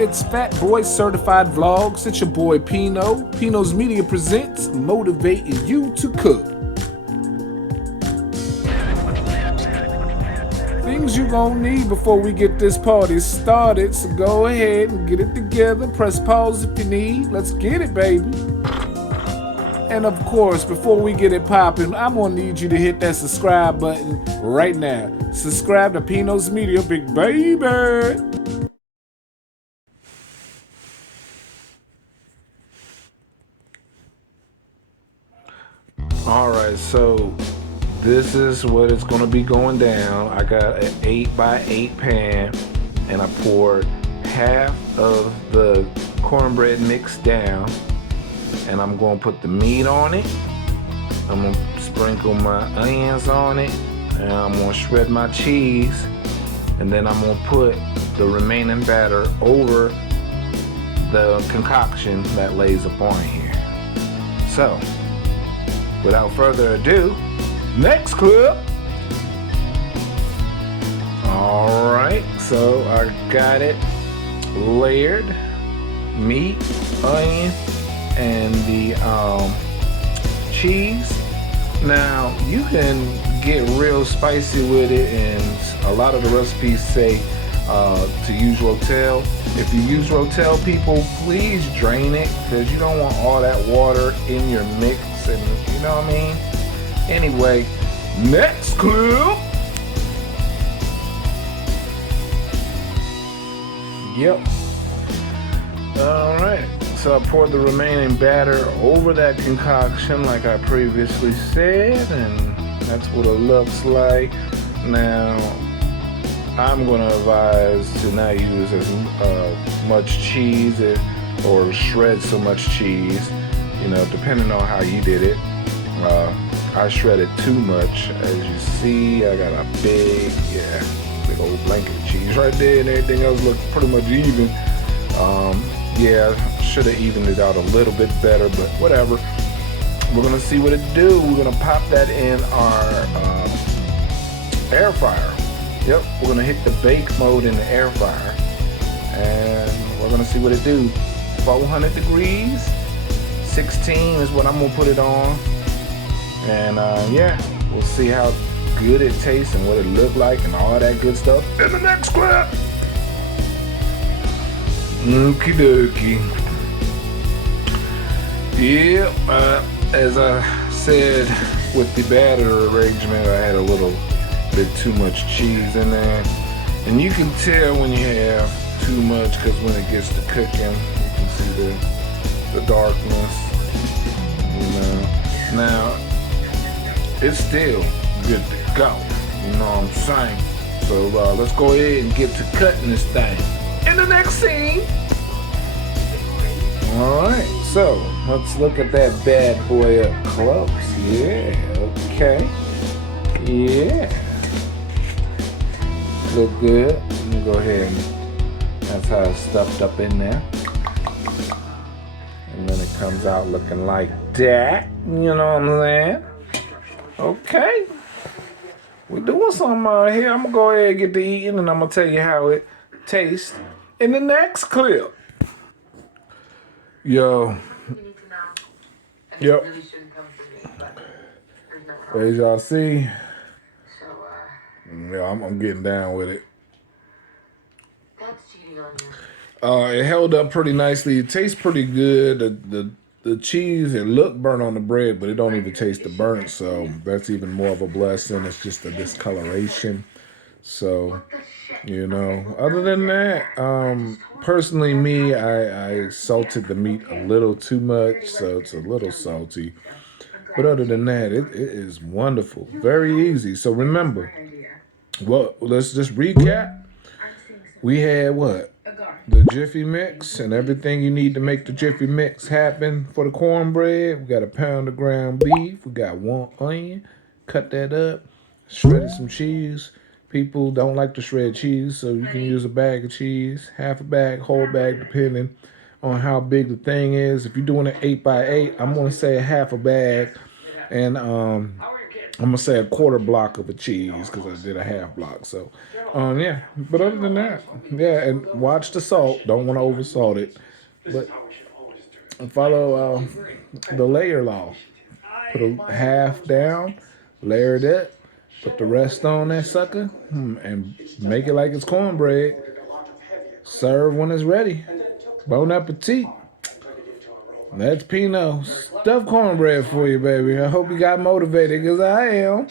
It's Fat Boy Certified Vlogs. It's your boy Pino. Pinosmedia presents motivating you to cook. Things you gonna need before we get this party started. So go ahead and get it together. Press pause if you need. Let's get it, baby. And of course, before we get it popping, I'm gonna need you to hit that subscribe button right now. Subscribe to Pinosmedia, big baby. Alright, so this is what it's gonna be going down. I got an 8x8 pan and I poured half of the cornbread mix down, and I'm gonna put the meat on it. I'm gonna sprinkle my onions on it, and I'm gonna shred my cheese, and then I'm gonna put the remaining batter over the concoction that lays upon here. So without further ado, next clip. Alright, so I got it layered, meat, onion, and the cheese. Now you can get real spicy with it, and a lot of the recipes say to use Rotel. If you use Rotel, people, please drain it, because you don't want all that water in your mix, and you know what I mean? Anyway, next clip. Yep. Alright, so I poured the remaining batter over that concoction like I previously said, and that's what it looks like. Now, I'm going to advise to not use as much cheese or shred so much cheese, you know, depending on how you did it. I shredded too much. As you see, I got a big old blanket of cheese right there, and everything else looked pretty much even. Yeah, should have evened it out a little bit better, but whatever. We're gonna see what it do. We're gonna pop that in our air fryer. Yep, we're gonna hit the bake mode in the air fryer, and we're gonna see what it do. 400 degrees, 16 is what I'm gonna put it on. And yeah, we'll see how good it tastes and what it looked like and all that good stuff in the next clip. Okie dokie. Yeah, as I said with the batter arrangement, I had a little bit too much cheese in there. And you can tell when you have too much, because when it gets to cooking, you can see the darkness, you know. Now, it's still good to go, you know what I'm saying? So let's go ahead and get to cutting this thing in the next scene. Alright, so let's look at that bad boy up close. Yeah, okay. Yeah. Look good. Let me go ahead and that's how it's stuffed up in there. And then it comes out looking like that. You know what I'm saying? Okay, we're doing something out here. I'm gonna go ahead and get to eating, and I'm gonna tell you how it tastes in the next clip. Yo. Yep. As y'all see, yeah, I'm getting down with it. It held up pretty nicely. It tastes pretty good. The cheese, it looked burnt on the bread, but it don't even taste the burnt, so that's even more of a blessing. It's just a discoloration. So, you know, other than that, personally me, I salted the meat a little too much, so it's a little salty. But other than that, it is wonderful. Very easy. So remember, well, let's just recap. We had what? The Jiffy mix and everything you need to make the Jiffy mix happen for the cornbread. We got a pound of ground beef. We got 1 onion. Cut that up. Shredded some cheese. People don't like to shred cheese, so you can use a bag of cheese, half a bag, whole bag, depending on how big the thing is. If you're doing an 8x8, I'm gonna say a half a bag. And I'm gonna say a quarter block of a cheese because I did a half block. So, yeah. But other than that, yeah. And watch the salt. Don't want to oversalt it, but follow the layer law. Put a half down, layer it, put the rest on that sucker, and make it like it's cornbread. Serve when it's ready. Bon appetit. That's Pino. Stuffed cornbread for you, baby. I hope you got motivated because I am.